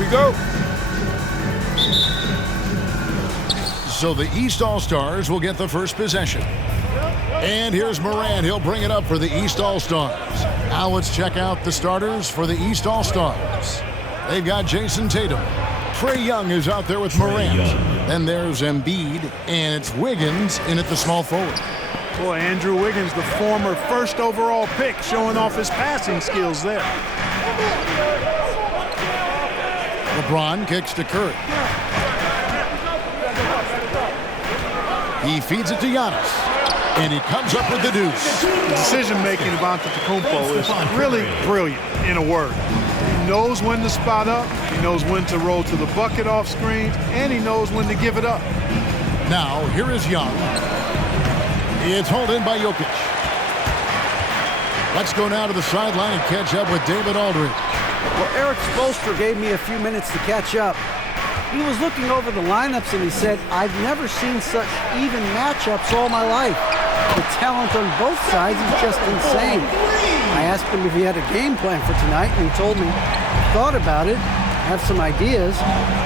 we go. So the East All-Stars will get the first possession. And here's Morant. He'll bring it up for the East All-Stars. Now let's check out the starters for the East All-Stars. They've got Jason Tatum. Trae Young is out there with Morant. Then there's Embiid, and it's Wiggins in at the small forward. Boy, Andrew Wiggins, the former first overall pick, showing off his passing skills there. LeBron kicks to Curry. He feeds it to Giannis, and he comes up with the deuce. The decision-making of Antetokounmpo is really brilliant, in a word. He knows when to spot up, he knows when to roll to the bucket off screens, and he knows when to give it up. Now, here is Young. It's hauled in by Jokic. Let's go now to the sideline and catch up with David Aldridge. Well, Eric Spoelstra gave me a few minutes to catch up. He was looking over the lineups and he said, I've never seen such even matchups all my life. The talent on both sides is just insane. I asked him if he had a game plan for tonight, and he told me, thought about it, have some ideas,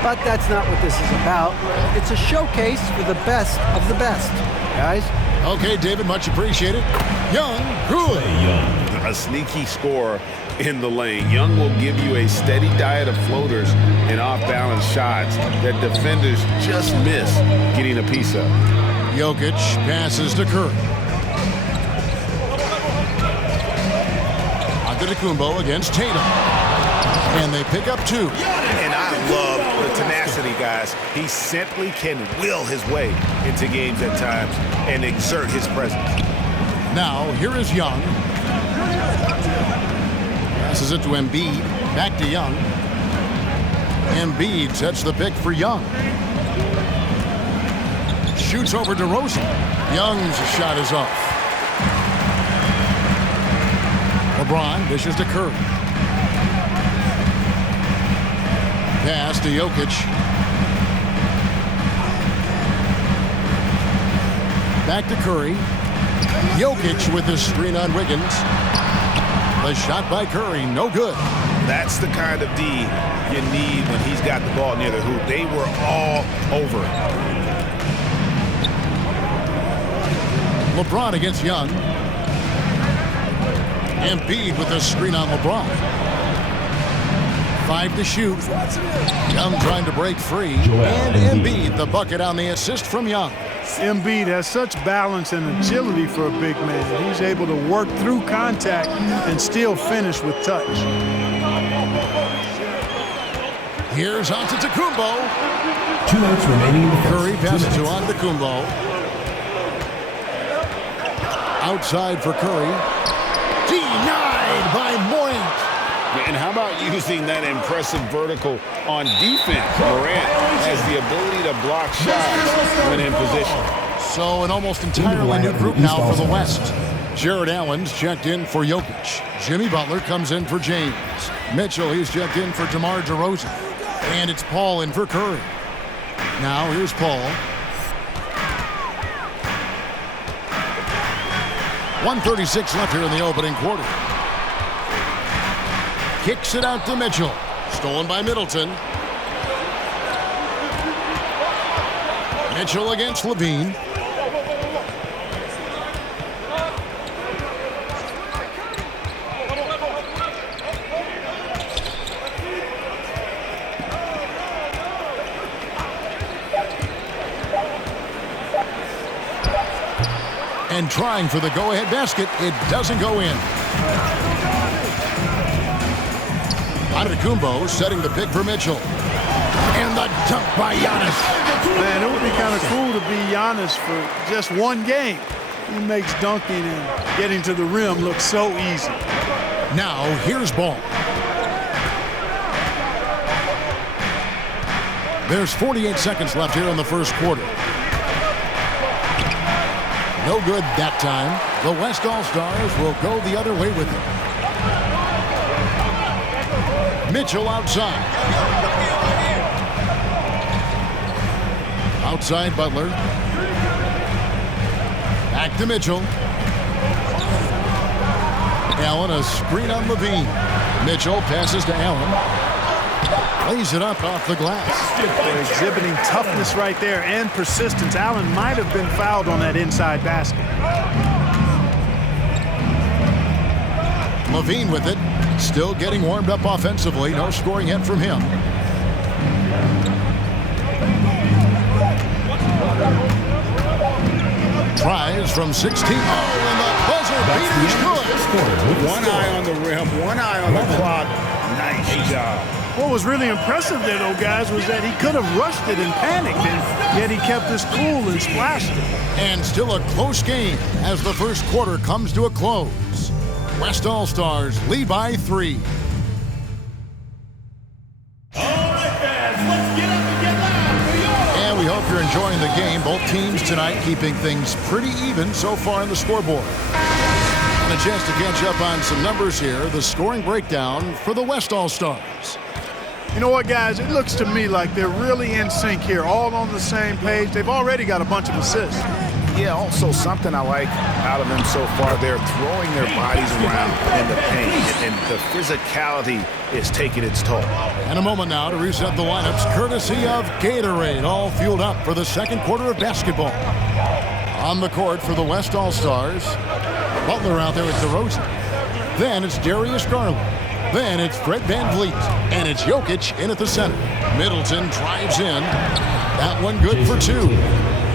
but that's not what this is about. It's a showcase for the best of the best, guys. Okay, David, much appreciated. Young, good. A sneaky score in the lane. Young will give you a steady diet of floaters and off-balance shots that defenders just miss getting a piece of. Jokic passes to Curry. Antetokounmpo against Tatum. And they pick up two. And I love the tenacity, guys. He simply can will his way into games at times and exert his presence. Now, here is Young. Passes it to Embiid. Back to Young. Embiid sets the pick for Young. Shoots over to Rosen. Young's shot is off. LeBron dishes to Curry. Pass to Jokic. Back to Curry. Jokic with the screen on Wiggins. The shot by Curry, no good. That's the kind of D you need when he's got the ball near the hoop. They were all over it. LeBron against Young. Embiid with the screen on LeBron. 5 to shoot. Young trying to break free. And Embiid the bucket on the assist from Young. Embiid has such balance and agility for a big man. He's able to work through contact and still finish with touch. Here's Antetokounmpo. 2 minutes remaining in the first. Curry passes to Antetokounmpo. Outside for Curry. Denied by Morant. And how about using that impressive vertical on defense? Morant has the ability to block shots when in position. So an almost entirely new group now for the West. Jared Allen's checked in for Jokic. Jimmy Butler comes in for James. Mitchell, he's checked in for DeMar DeRozan. And it's Paul in for Curry. Now here's Paul. 1:36 left here in the opening quarter. Kicks it out to Mitchell. Stolen by Middleton. Mitchell against Levine. And trying for the go-ahead basket. It doesn't go in. Antetokounmpo setting the pick for Mitchell. And the dunk by Giannis. Man, it would be kind of cool to be Giannis for just one game. He makes dunking and getting to the rim look so easy. Now, here's Ball. There's 48 seconds left here in the first quarter. No good that time. The West All-Stars will go the other way with it. Mitchell outside. Outside Butler. Back to Mitchell. Allen, a screen on Levine. Mitchell passes to Allen. Lays it up off the glass. They're exhibiting toughness right there and persistence. Allen might have been fouled on that inside basket. Levine with it. Still getting warmed up offensively. No scoring yet from him. Tries from 16. Oh, and the buzzer beater's good. One eye on the rim, one eye on the clock. Nice job. What was really impressive there, though, guys, was that he could have rushed it and panicked, and yet he kept his cool and splashed it. And still a close game as the first quarter comes to a close. West All-Stars lead by 3. And we hope you're enjoying the game. Both teams tonight keeping things pretty even so far on the scoreboard. And a chance to catch up on some numbers here. The scoring breakdown for the West All-Stars. You know what, guys? It looks to me like they're really in sync here, all on the same page. They've already got a bunch of assists. Yeah, also something I like out of them so far, they're throwing their bodies around in the paint, and the physicality is taking its toll. And a moment now to reset the lineups, courtesy of Gatorade, all fueled up for the second quarter of basketball. On the court for the West All-Stars, Butler out there with DeRozan. Then it's Darius Garland. Then it's Fred VanVleet. And it's Jokic in at the center. Middleton drives in. That one good for 2.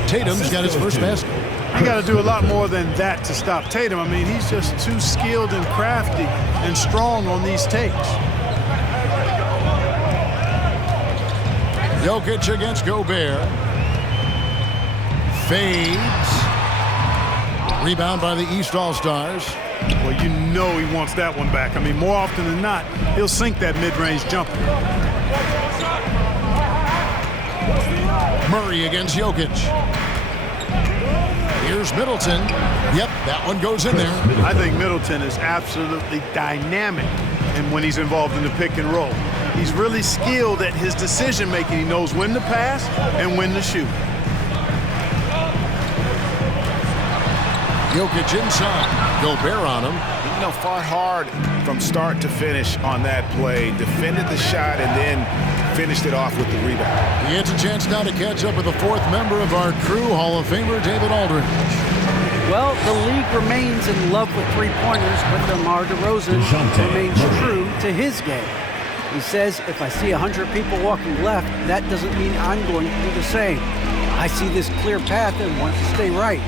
Tatum's got his first basket. You got to do a lot more than that to stop Tatum. I mean, he's just too skilled and crafty and strong on these takes. Jokic against Gobert. Fades. Rebound by the East All-Stars. Well, you know he wants that one back. I mean, more often than not, he'll sink that mid-range jumper. Murray against Jokic. Here's Middleton. Yep, that one goes in there. I think Middleton is absolutely dynamic and when he's involved in the pick and roll. He's really skilled at his decision-making. He knows when to pass and when to shoot. Jokic inside. Gobert on him. You know, fought hard from start to finish on that play, defended the shot, and then finished it off with the rebound. He gets a chance now to catch up with the fourth member of our crew, Hall of Famer David Aldridge. Well, the league remains in love with three-pointers, but DeMar DeRozan remains true to his game. He says, if I see 100 people walking left, that doesn't mean I'm going to do the same. I see this clear path and want to stay right.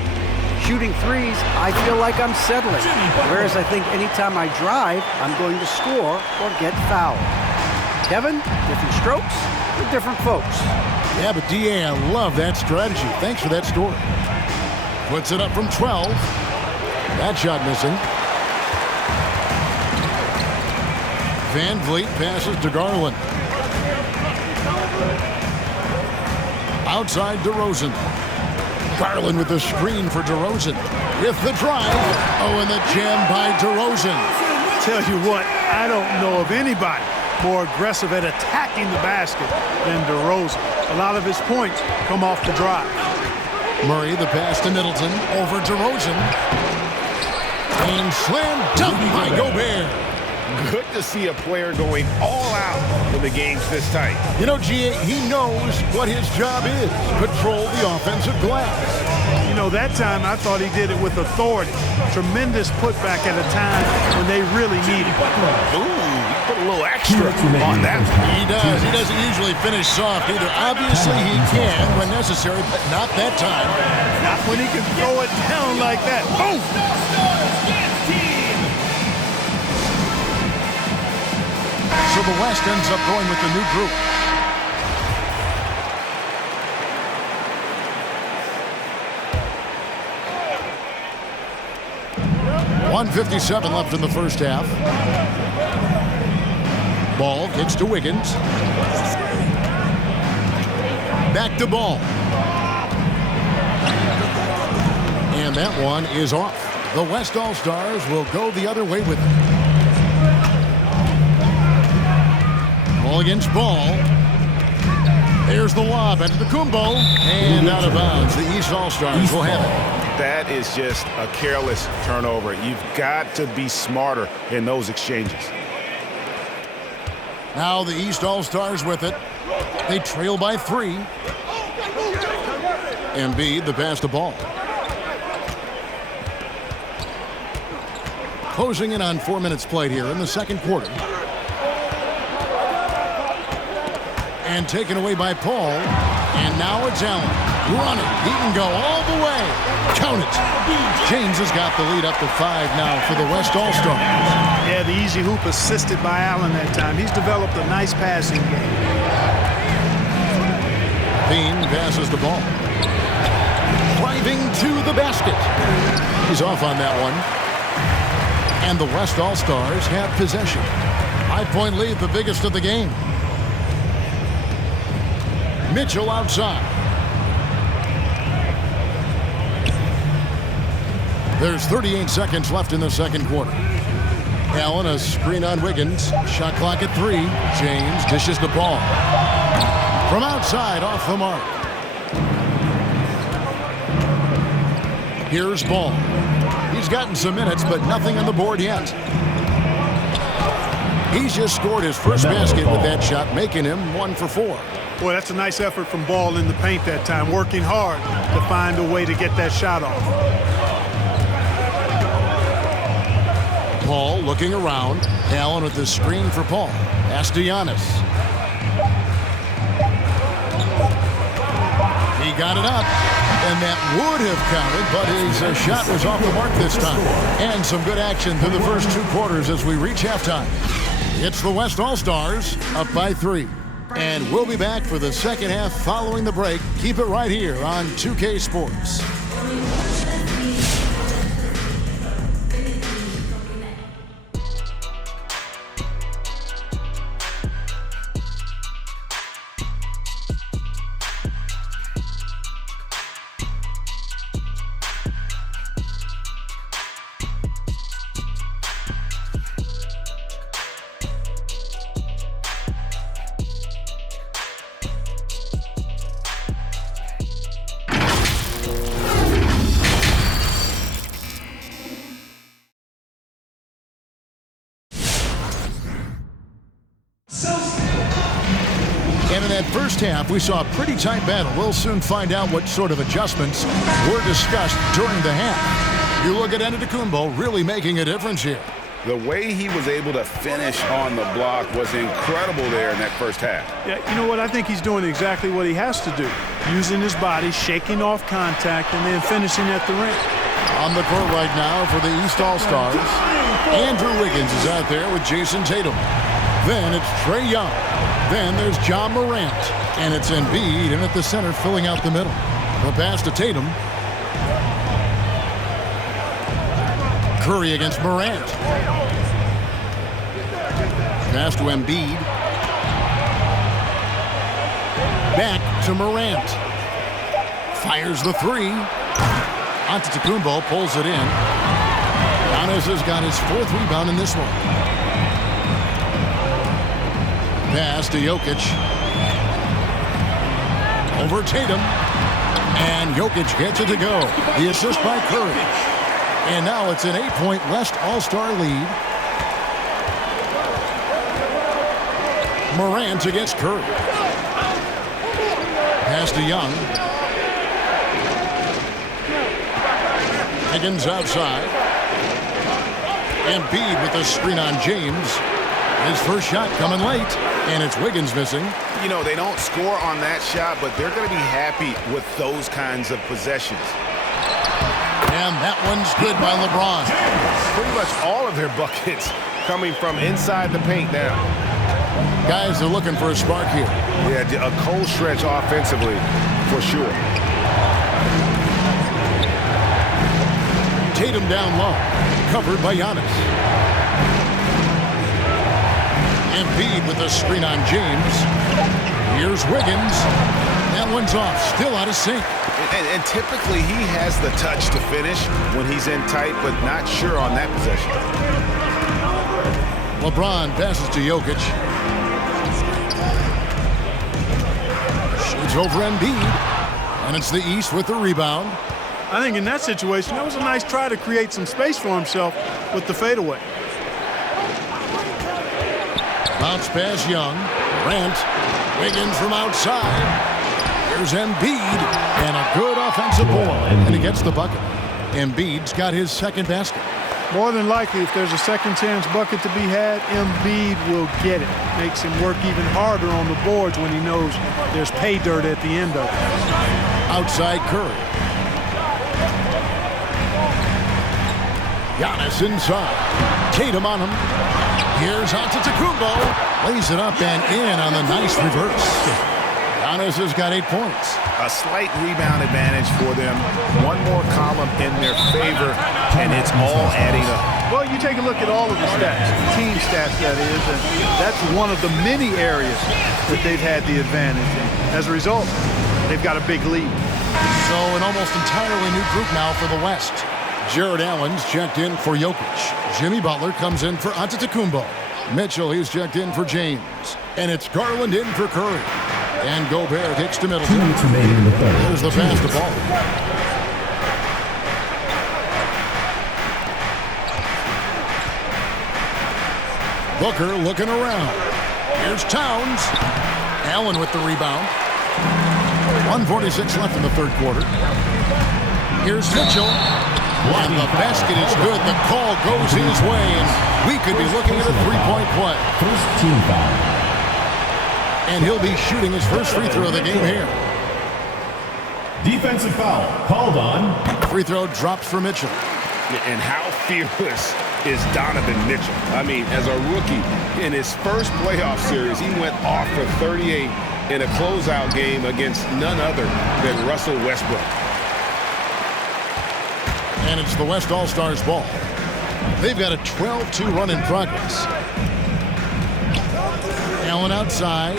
Shooting threes, I feel like I'm settling. Whereas I think anytime I drive, I'm going to score or get fouled. Kevin, different strokes for different folks. Yeah, but D.A., I love that strategy. Thanks for that story. Puts it up from 12. That shot missing. VanVleet passes to Garland. Outside DeRozan. Garland with the screen for DeRozan. With the drive. Oh, and the jam by DeRozan. Tell you what, I don't know of anybody more aggressive at attacking the basket than DeRozan. A lot of his points come off the drive. Murray, the pass to Middleton. Over DeRozan. And slam dunk by Gobert. Good to see a player going all out when the game's this tight. You know, G.A., he knows what his job is. Control the offensive glass. You know, that time I thought he did it with authority. Tremendous putback at a time when they really need it. Ooh, he put a little extra on that. He does. He doesn't usually finish soft either. Obviously, he can when necessary, but not that time. Not when he can throw it down like that. Boom! So the West ends up going with the new group. .157 left in the first half. Ball gets to Wiggins. Back to Ball. And that one is off. The West All-Stars will go the other way with it. Ball against Ball. There's the lob at the Kumbo. And out of bounds. The East All-Stars will have it. That is just a careless turnover. You've got to be smarter in those exchanges. Now the East All-Stars with it. They trail by 3. Embiid, the pass to Ball. Closing in on 4 minutes played here in the second quarter. And taken away by Paul. And now it's Allen. Running. He can go all the way. Count it. James has got the lead up to 5 now for the West All-Stars. Yeah, the easy hoop assisted by Allen that time. He's developed a nice passing game. Bean passes the ball. Driving to the basket. He's off on that one. And the West All-Stars have possession. 5-point lead, the biggest of the game. Mitchell outside. There's 38 seconds left in the second quarter. Allen, a screen on Wiggins. Shot clock at 3. James dishes the ball. From outside, off the mark. Here's Ball. He's gotten some minutes, but nothing on the board yet. He's just scored his first basket with that shot, making him 1 for 4. Boy, that's a nice effort from Ball in the paint that time, working hard to find a way to get that shot off. Paul looking around. Allen with the screen for Paul. Pass to Giannis. He got it up, and that would have counted, but his shot was off the mark this time. And some good action through the first 2 quarters as we reach halftime. It's the West All-Stars up by 3. And we'll be back for the second half following the break. Keep it right here on 2K Sports. And in that first half, we saw a pretty tight battle. We'll soon find out what sort of adjustments were discussed during the half. You look at Antetokounmpo really making a difference here. The way he was able to finish on the block was incredible there in that first half. Yeah, you know what? I think he's doing exactly what he has to do. Using his body, shaking off contact, and then finishing at the rim. On the court right now for the East All-Stars, Andrew Wiggins is out there with Jason Tatum. Then it's Trae Young. Then there's John Morant. And it's Embiid in at the center filling out the middle. The pass to Tatum. Curry against Morant. Pass to Embiid. Back to Morant. Fires the 3. Antetokounmpo pulls it in. Giannis has got his 4th rebound in this one. Pass to Jokic. Over Tatum. And Jokic gets it to go. The assist by Curry. And now it's an 8-point West All-Star lead. Morant against Curry. Pass to Young. Higgins outside. Embiid with a screen on James. His first shot coming late, and it's Wiggins missing. You know, they don't score on that shot, but they're going to be happy with those kinds of possessions. And that one's good by LeBron. Pretty much all of their buckets coming from inside the paint now. Guys are looking for a spark here. Yeah, a cold stretch offensively, for sure. Tatum down low, covered by Giannis. Embiid with a screen on James. Here's Wiggins. That one's off, still out of sync. And typically he has the touch to finish when he's in tight, but not sure on that possession. LeBron passes to Jokic. Shoots over Embiid. And it's the East with the rebound. I think in that situation, that was a nice try to create some space for himself with the fadeaway. Bounce pass Young. Grant. Wiggins from outside. Here's Embiid. And a good offensive board. And he gets the bucket. Embiid's got his second basket. More than likely, if there's a second chance bucket to be had, Embiid will get it. Makes him work even harder on the boards when he knows there's pay dirt at the end of it. Outside Curry. Giannis inside. Tatum on him. Here's Antetokounmpo. Lays it up and in on the nice reverse. Giannis has got 8 points. A slight rebound advantage for them. One more column in their favor, and it's all adding up. Well, you take a look at all of the stats, the team stats that is, and that's one of the many areas that they've had the advantage. And as a result, they've got a big lead. So an almost entirely new group now for the West. Jared Allen's checked in for Jokic. Jimmy Butler comes in for Antetokounmpo. Mitchell, he's checked in for James. And it's Garland in for Curry. And Gobert kicks to Middleton. 2 minutes remaining in the third. There's the pass to Ball. Booker looking around. Here's Towns. Allen with the rebound. 1:46 left in the third quarter. Here's Mitchell. And the basket is good. The call goes his way, and we could be looking at a three-point play. First team foul. And he'll be shooting his first free throw of the game here. Defensive foul called on. Free throw drops for Mitchell. And how fearless is Donovan Mitchell? I mean, as a rookie, in his first playoff series, he went off for 38 in a closeout game against none other than Russell Westbrook. And it's the West All-Stars ball. They've got a 12-2 run in progress. Allen outside.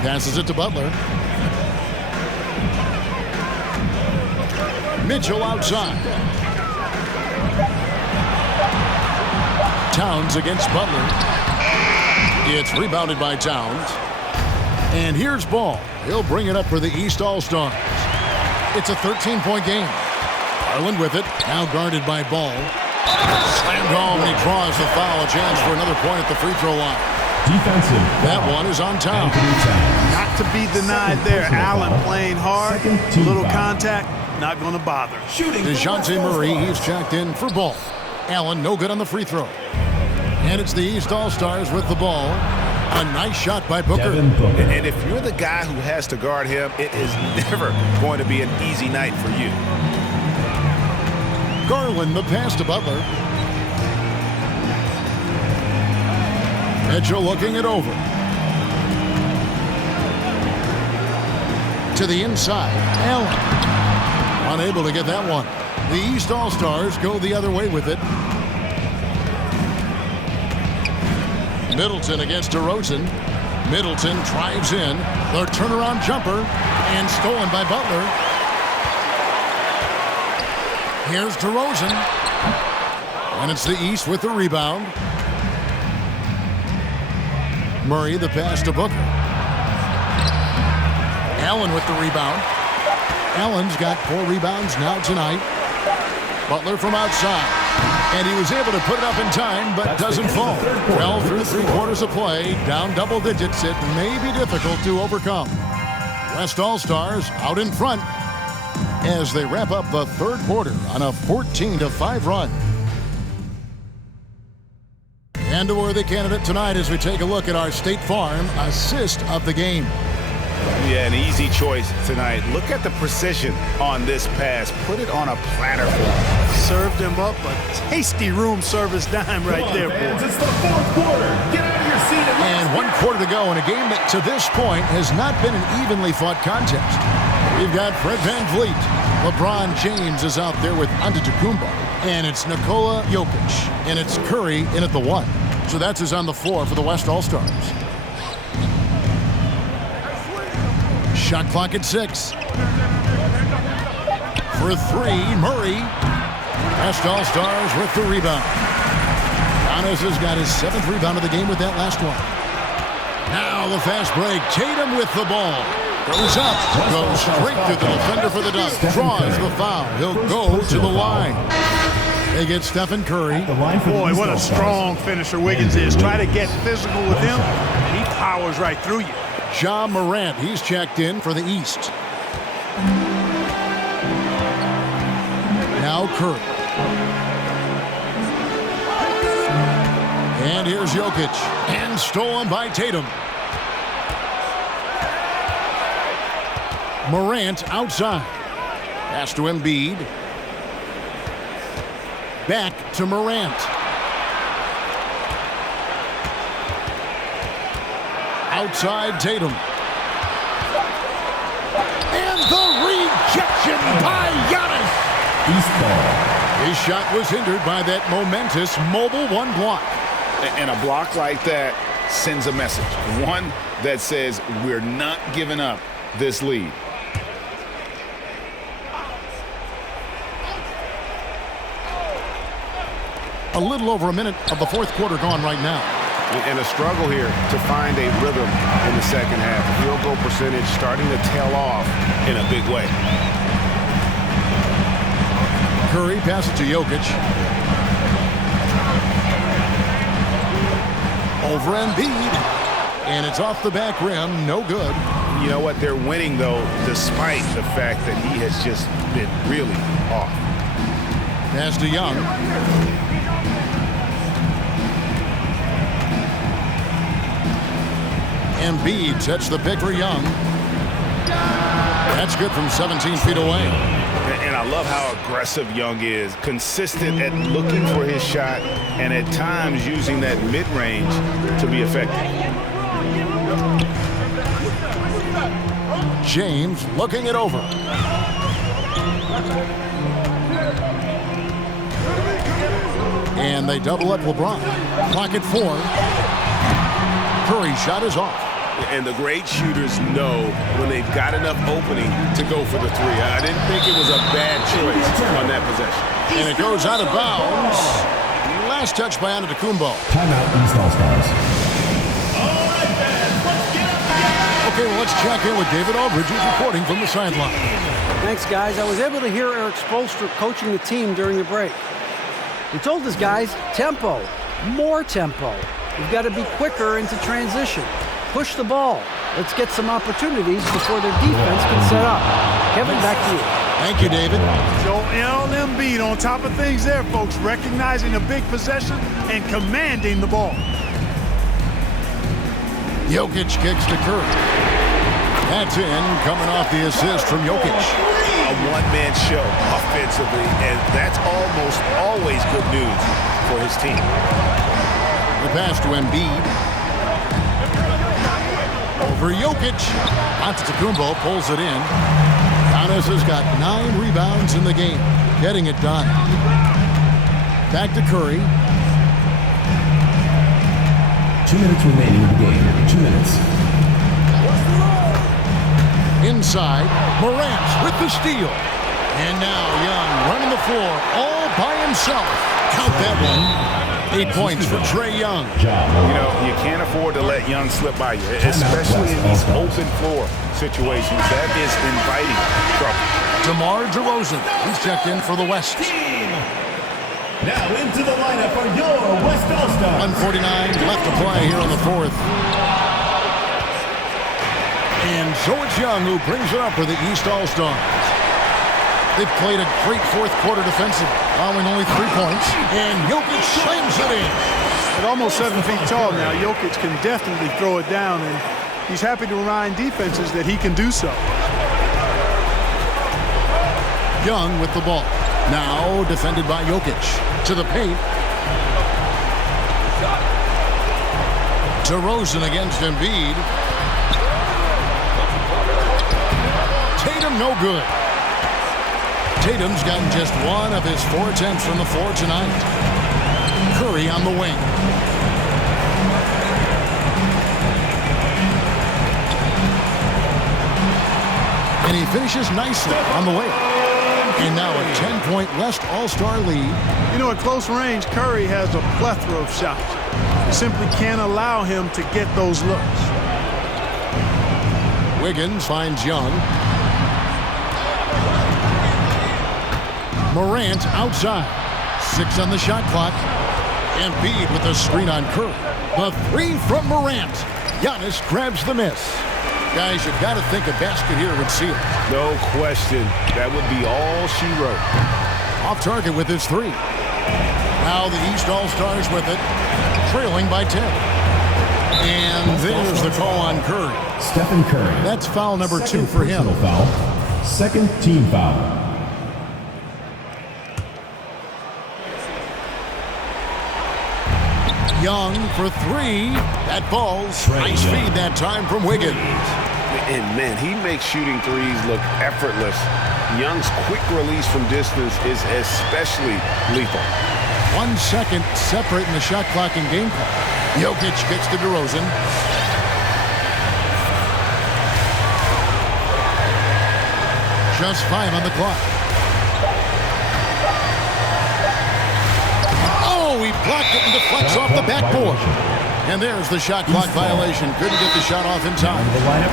Passes it to Butler. Mitchell outside. Towns against Butler. It's rebounded by Towns. And here's Ball. He'll bring it up for the East All-Stars. It's a 13-point game. Garland with it. Now guarded by Ball. Slammed home, and he draws the foul. A chance for another point at the free throw line. Defensive. That one is on Towns. Not to be denied there. Allen playing hard. A little contact. Not going to bother. DeJounte Murray, he's checked in for Ball. Allen, no good on the free throw. And it's the East All-Stars with the ball. A nice shot by Booker. And if you're the guy who has to guard him, it is never going to be an easy night for you. Garland, the pass to Butler. Mitchell looking it over. To the inside, Allen. Unable to get that one. The East All-Stars go the other way with it. Middleton against DeRozan. Middleton drives in. The turnaround jumper. And stolen by Butler. Here's DeRozan. And it's the East with the rebound. Murray, the pass to Booker. Allen with the rebound. Allen's got 4 rebounds now tonight. Butler from outside. And he was able to put it up in time, but doesn't fall. Well, through 3 quarters of play, down double digits, it may be difficult to overcome. West All-Stars out in front as they wrap up the third quarter on a 14-5 run. And a worthy candidate tonight as we take a look at our State Farm assist of the game. Yeah, an easy choice tonight. Look at the precision on this pass. Put it on a platter for him. Served him up a tasty room service dime right there, boy. It's the fourth quarter. Get out of your seat. And 1 quarter to go in a game that to this point has not been an evenly fought contest. We've got Fred VanVleet. LeBron James is out there with Antetokounmpo. And it's Nikola Jokic. And it's Curry in at the 1. So that's his on the floor for the West All-Stars. Shot clock at 6. For 3, Murray. West All-Stars with the rebound. Giannis has got his 7th rebound of the game with that last one. Now the fast break. Tatum with the ball. Goes up. Goes straight to the defender for the dunk. Draws the foul. He'll go to the line. They get Stephen Curry. The line for Boy, the what a East All-Stars. strong finisher Wiggins is. Try to get physical with him, and he powers right through you. Ja Morant, he's checked in for the East. Now Curry. And here's Jokic. And stolen by Tatum. Morant outside. Pass to Embiid. Back to Morant. Outside Tatum. And the rejection by Giannis. East ball. His shot was hindered by that momentous mobile one block. And a block like that sends a message. One that says we're not giving up this lead. A little over a minute of the fourth quarter gone right now. And a struggle here to find a rhythm in the second half. The field goal percentage starting to tail off in a big way. Curry passes to Jokic. Over Embiid. And it's off the back rim. No good. You know what? They're winning, though, despite the fact that he has just been really off. Pass to Young. Embiid sets the pick for Young. That's good from 17 feet away. And I love how aggressive Young is. Consistent at looking for his shot and at times using that mid-range to be effective. James looking it over. And they double up LeBron. Clock at 4. Curry's shot is off. And the great shooters know when they've got enough opening to go for the three. I didn't think it was a bad choice on that possession. And it goes out of bounds. Last touch by Antetokounmpo. Timeout East All-Stars. Okay, well, let's check in with David Aldridge, who's reporting from the sideline. Thanks, guys. I was able to hear Eric Spoelstra coaching the team during the break. He told his guys, tempo, more tempo. We've got to be quicker into transition. Push the ball. Let's get some opportunities before their defense can set up. Kevin, back to you. Thank you, David. Joel Embiid on top of things there, folks. Recognizing a big possession and commanding the ball. Jokic kicks to Curry. That's in, coming off the assist from Jokic. A one-man show offensively, and that's almost always good news for his team. The pass to Embiid. Over Jokic. Antetokounmpo pulls it in. Giannis has got 9 rebounds in the game, getting it done. Back to Curry. 2 minutes remaining in the game. 2 minutes. Inside, Morant with the steal. And now Young running the floor all by himself. Count that one. 8 points for Trae Young. You know, you can't afford to let Young slip by you, especially in these open floor situations. That is inviting trouble. DeMar DeRozan, he's checked in for the West. Now into the lineup for your West All-Stars. 1:49 left to play here in the fourth. And so it's Young who brings it up for the East All-Stars. They've played a great fourth quarter defensive, allowing only 3 points. And Jokic slams it in. At almost 7 feet tall now, Jokic can definitely throw it down, and he's happy to remind defenses that he can do so. Young with the ball. Now defended by Jokic. To the paint. DeRozan against Embiid. Tatum no good. Tatum's gotten just 1 of his 4 attempts from the floor tonight. Curry on the wing. And he finishes nicely on the layup. And now a 10-point West All-Star lead. You know, at close range, Curry has a plethora of shots. You simply can't allow him to get those looks. Wiggins finds Young. Morant outside. 6 on the shot clock. Embiid with the screen on Curry. The 3 from Morant. Giannis grabs the miss. Guys, you've got to think a basket here would seal it. No question. That would be all she wrote. Off target with his 3. Now the East All-Stars with it, trailing by 10. And there's the call on Curry. Stephen Curry. That's foul number 2 for him. Foul. Second team foul. Young for 3. That falls. Nice feed that time from Wiggins. And, man, he makes shooting threes look effortless. Young's quick release from distance is especially lethal. 1 second separating the shot clock and game clock. Jokic gets to DeRozan. Just 5 on the clock. Oh, he blocked it and deflects off the backboard. And there's the shot clock violation. Couldn't get the shot off in time.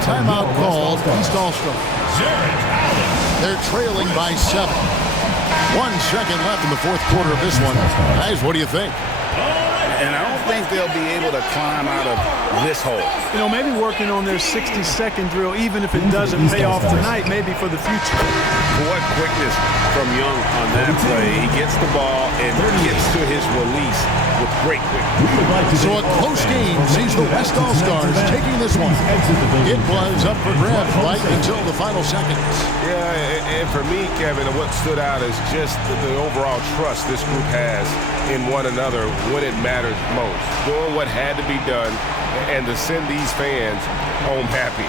Timeout called. East All-Star. They're trailing by 7. 1 second left in the fourth quarter of this one. Guys, what do you think? And I don't think they'll be able to climb out of this hole. You know, maybe working on their 60-second drill, even if it doesn't pay off tonight, maybe for the future. What quickness from Young on that play. He gets the ball and gets to his release with great quickness. So a close game sees the West All-Stars taking this one. It was up for grabs right until the final seconds. Yeah, and for me, Kevin, what stood out is just the overall trust this group has in one another when it matters most. Doing what had to be done and to send these fans home happy.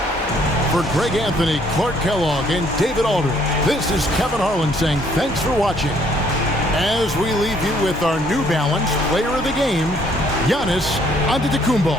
For Greg Anthony, Clark Kellogg, and David Aldridge, this is Kevin Harlan saying thanks for watching. As we leave you with our New Balance Player of the Game, Giannis Antetokounmpo.